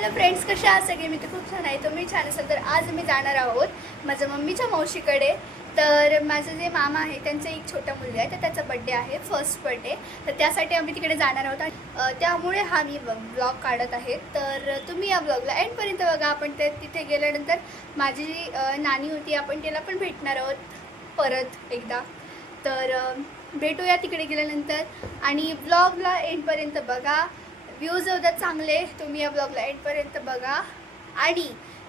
Hello friends, कसे आहात सगळे? मी तर खूप छान आहे. तुम्ही छान असाल तर आज आम्ही जाणार आहोत माझ्या मम्मीच्या मावशीकडे. तर माझं जे मामा आहे त्यांचं एक छोटा मुलगा आहे, तर त्याचा बड्डे आहे, फर्स्ट बड्डे. तर त्यासाठी आम्ही तिकडे जाणार आहोत आणि त्यामुळे हा मी ब्लॉग काढत आहे. तर तुम्ही या ब्लॉगला एंडपर्यंत बघा. आपण तिथे गेल्यानंतर माझी जी नानी होती, आपण तिला पण भेटणार आहोत परत एकदा. तर भेटूया तिकडे गेल्यानंतर आणि ब्लॉगला एंडपर्यंत बघा. व्ह्यूज होतात चांगले, तुम्ही या ब्लॉगला एंडपर्यंत बघा आणि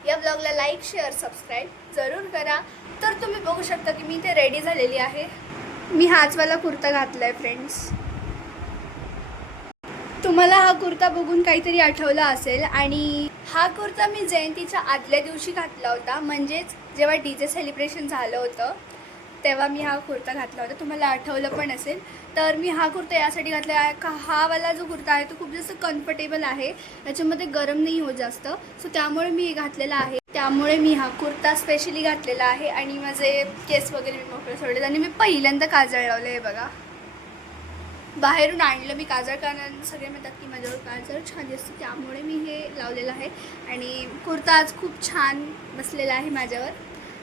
या ब्लॉगला लाईक शेअर सबस्क्राईब जरूर करा. तर तुम्ही बघू शकता की मी इथे रेडी झालेली आहे. मी हाचवाला कुर्ता घातला आहे फ्रेंड्स. तुम्हाला हा कुर्ता बघून काहीतरी आठवलं असेल आणि हा कुर्ता मी जयंतीच्या आदल्या दिवशी घातला होता, म्हणजेच जेव्हा DJ सेलिब्रेशन झालं होतं तेव्हा मी हा कुर्ता घातला होता. तुम्हाला आठवलं पण असेल. तर मी हा कुर्ता यासाठी घातला आहे का हा वाला जो कुर्ता आहे तो खूप जास्त कम्फर्टेबल आहे, त्याच्यामध्ये गरम नाही होत जास्त. सो त्यामुळे मी हे घातलेला आहे. त्यामुळे मी हा कुर्ता स्पेशली घातलेला आहे आणि माझे केस वगैरे मी मोकळे सोडले आणि मी पहिल्यांदा काजळ लावलं आहे बघा. बाहेरून आणलं मी काजळ, कारण सगळे म्हणतात की माझ्यावर काजळ छान दिसते, त्यामुळे मी हे लावलेलं आहे. आणि कुर्ता आज खूप छान बसलेला आहे माझ्यावर.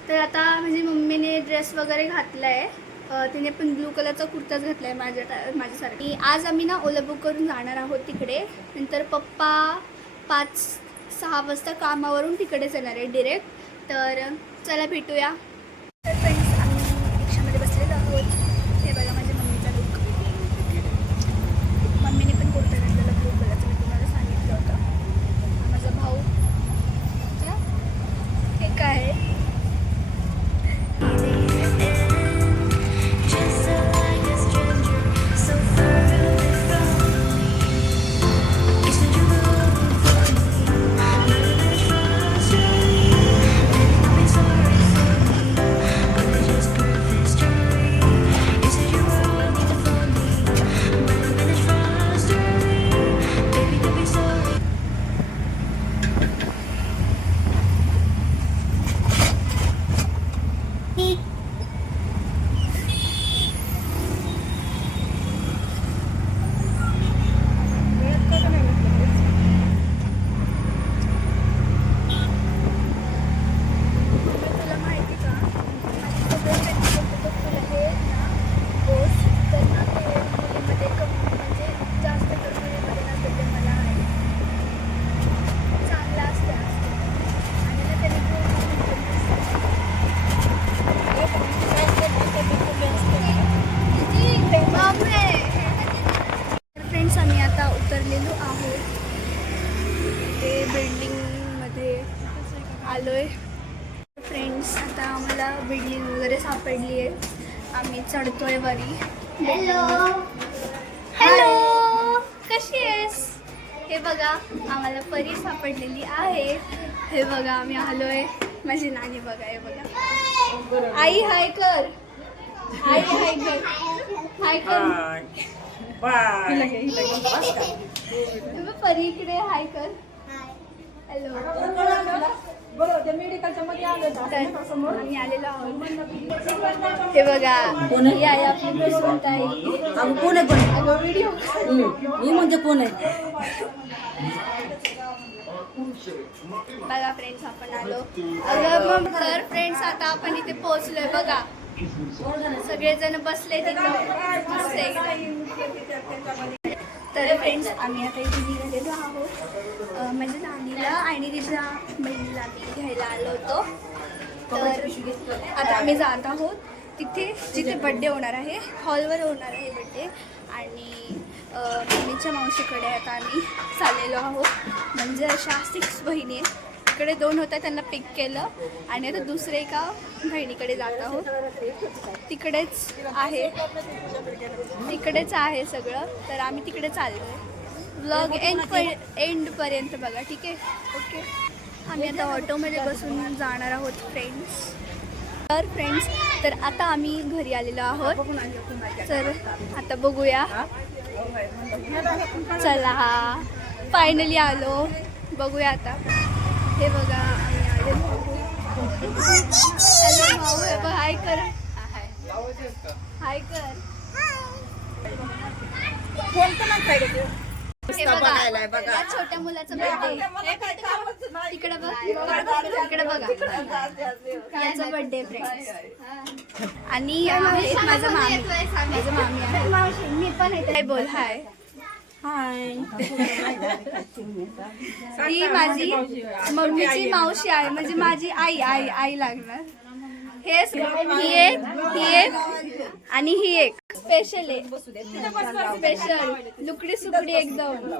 तर आता माझी मम्मीने ड्रेस वगैरे घातला आहे, तिने पण ब्लू कलरचा कुर्ताच घातला आहे माझ्यासाठी. आज आम्ही ना ओला बुक करून जाणार आहोत तिकडे. नंतर पप्पा 5-6 वाजता कामावरून तिकडेच येणार आहे डिरेक्ट. तर चला भेटूया. तर फ्रेंड्स, आम्ही रिक्षामध्ये बसलेलो आहोत. हे बघा माझ्या मम्मीचा लुक. मम्मीने पण कुर्ता घातलेला ब्लू कलरचा, मी तुम्हाला सांगितलं होतं. हा माझा भाऊ. हे काय आहे? आम्ही आता उतरलेलो आहोत, ते बिल्डिंगमध्ये आलोय. फ्रेंड्स, आता आम्हाला बिल्डिंग वगैरे सापडली आहे. आम्ही चढतोय वरी. हॅलो हॅलो, कशी आहेस? हे बघा आम्हाला परी सापडलेली आहे. हे बघा आम्ही आलोय. माझी नानी बघा, हे बघा. आई हाय कर, आई हाय कर, हाय कर. परी इकडे हाय कर. हॅलो. आम्ही आलेलो आहोत. हे बघा ही आहे आपली सुनताई. कोण आहे पण? अगं व्हिडिओ मी म्हणजे कोण आहे? बघा फ्रेंड्स, आपण आलो. अगं मग तर फ्रेंड्स, आता आपण इथे पोहोचलोय बघा. सगळेजण बसले तिथं मस्त एकदम. तर फ्रेंड्स, आम्ही आता इथे निघालेलो आहोत. म्हणजे नानीला आणि तिच्या बहिणीला आम्ही घ्यायला आलो होतो. तर आता आम्ही जात आहोत तिथे जिथे बड्डे होणार आहे, हॉलवर होणार आहे बड्डे. आणि मम्मीच्या मावशीकडे आता आम्ही चाललेलो आहोत. म्हणजे अशा 6 बहिणी आहेत. इकडे 2 होत्या, त्यांना पिक केलं आणि आता दुसरे एका बहिणीकडे जात आहोत. तिकडेच आहे सगळं. तर आम्ही तिकडे चाललो आहे. व्लॉग एंडपर्यंत बघा, ठीक आहे? ओके. आम्ही आता ऑटोमध्ये बसून जाणार आहोत फ्रेंड्स. तर फ्रेंड्स, तर आता आम्ही घरी आलेलो आहोत. तर आता बघूया. चला, फायनली आलो. बघूया आता. हे बघा आम्ही आलेलो आहोत. हॅलो भाऊ, हे बघ, हाय कर. हाय कर. हे बघा, या छोट्या मुलाचा बर्थडे. इकडे बघा याचा बर्थडे फ्रेंड्स आणि आहेत माझा मामी आहे मी पण आहे बोल हाय हाय ही माझी मम्मीची मावशी आहे म्हणजे माझी आई लागणार ही एक आणि ही एक स्पेशल आहे स्पेशल लुकडी सुकडी एकदम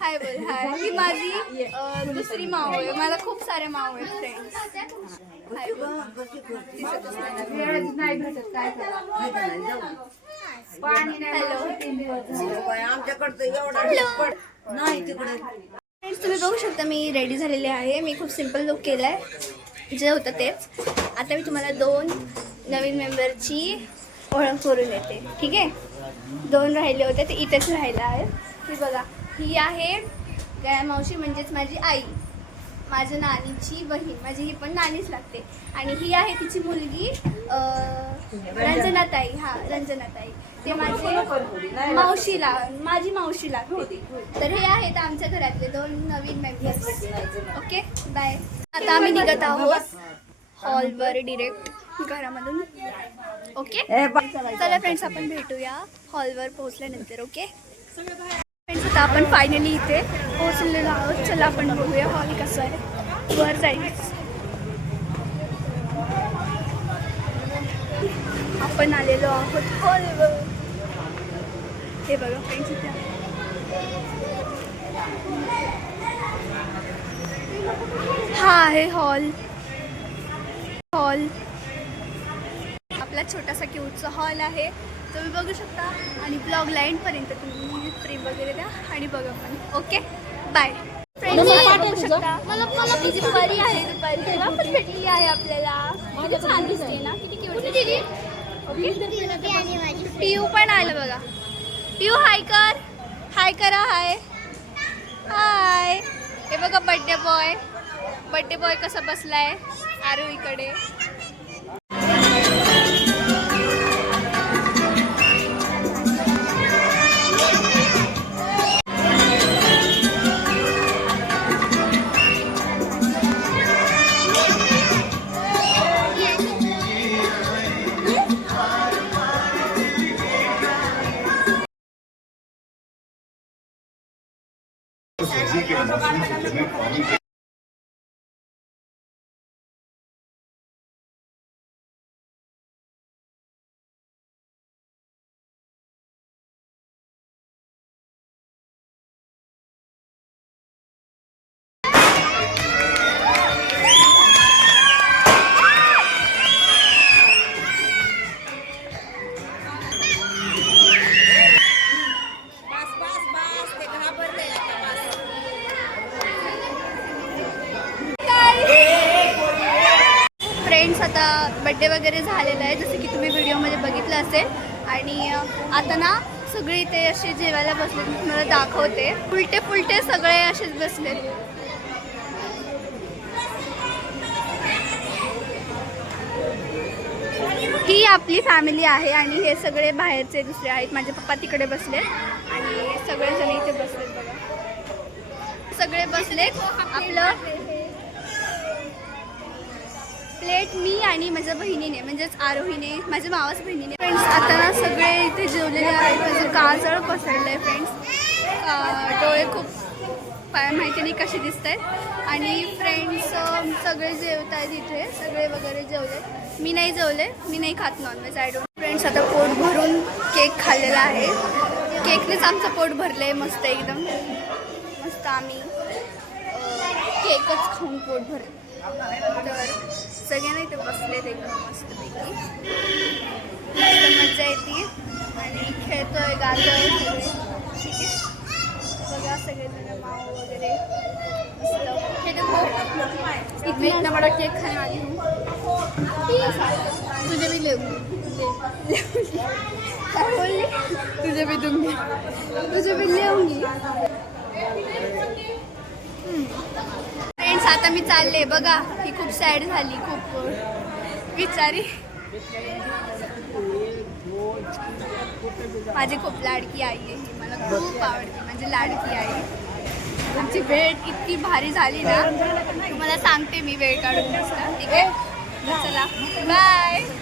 हाय बोल हाय ही माझी दुसरी माव आहे मला खूप सारे माव आहेत फ्रेंड्स हाय फ्रेंड्स तुम्ही बघू शकता मी रेडी झालेले आहे मी खूप सिम्पल लुक केला आहे जे होतं तेच आता मी तुम्हाला 2 नवीन मेंबरची ओळख करून देते ठीक आहे 2 राहिले होते ते इथेच राहिलं आहे ती बघा ही आहे गया मावशी म्हणजेच माझी आई माझ्या नानीची बहीण माझी ही पण नानीच लागते आणि ही आहे तिची मुलगी रंजनाताई रंजनाताई ते माझी मावशी लागते तर हे आहेत आमच्या घरातले 2 नवीन मेंबर्स ओके बाय आता आम्ही निघत आहोत हॉलवर डिरेक्ट घरामधून ओके चला फ्रेंड्स आपण भेटूया हॉलवर पोहोचल्यानंतर ओके फ्रेंड्स आता आपण फायनली इथे पोहोचलेलो आहोत चला आपण बघूया हॉल कसं आहे वर जायचं आपण आलेलो आहोत हॉलवर हे बघा फ्रेंड्स इथे हा आहे हॉल आपला छोटासा क्यूटचा हॉल आहे तुम्ही बघू शकता आणि ब्लॉग लाईनपर्यंत तुम्ही प्रेम वगैरे द्या आणि बघा पण ओके बाय फ्रेंड्स बघू शकता ही जी परी आहे ती परी तेव्हा पण भेटलेली आहे आपल्याला किती छान दिसते ना किती क्यूट दिली ओके पियू पण आलं बघा पियू हाय करा हाय हे बघा बर्थडे बॉय कसा बसलाय आरू इकडे फ्रेंड्स आता बड्डे वगैरे झालेला आहे जसं की तुम्ही व्हिडिओमध्ये बघितलं असेल आणि आता ना सगळे इथे असे जेवायला बसले मी तुम्हाला दाखवते उलटे सगळे असेच बसले ही आपली फॅमिली आहे आणि हे सगळे बाहेरचे दुसरे आहेत माझे पप्पा तिकडे बसले आणि सगळेजण इथे बसलेत बघा सगळे बसलेत आपलं प्लेट मी आणि माझ्या बहिणीने म्हणजेच आरोहीने माझ्या मावाच बहिणीने फ्रेंड्स आता ना सगळे इथे जेवलेले आहेत माझं काजळ पसरलं आहे फ्रेंड्स डोळे खूप माहिती नाही कसे दिसत आहेत आणि फ्रेंड्स सगळे जेवत आहेत इथे सगळे वगैरे जेवले मी नाही जेवले मी नाही खात नॉनव्हेज आय डोंट फ्रेंड्स आता पोट भरून केक खाल्लेला आहे केकनेच आमचं पोट भरलं आहे मस्त एकदम मस्त आम्ही केकच खाऊन पोट भरलं तर सगळ्यांना इथे बसलेत एकदम मस्तपैकी मस्त मजा येते आणि खेळतोय गातोय सगळे ठीक आहे बघा सगळेजण माव वगैरे मस्त इतना बड़ा केक खाने वाली हूँ तुझे भी ले बोलली तुझे भी दूंगी तुझे भी ले आऊंगी फ्रेंड्स आता मी चालले बघा ही खूप सॅड झाली खूप बिचारी माझी खूप लाडकी आई आहे ही मला खूप आवडते म्हणजे लाडकी आई आमची भेट इतकी भारी झाली ना, तुम्हाला सांगते मी वेळ काढून मस्त. ठीक आहे, चला बाय.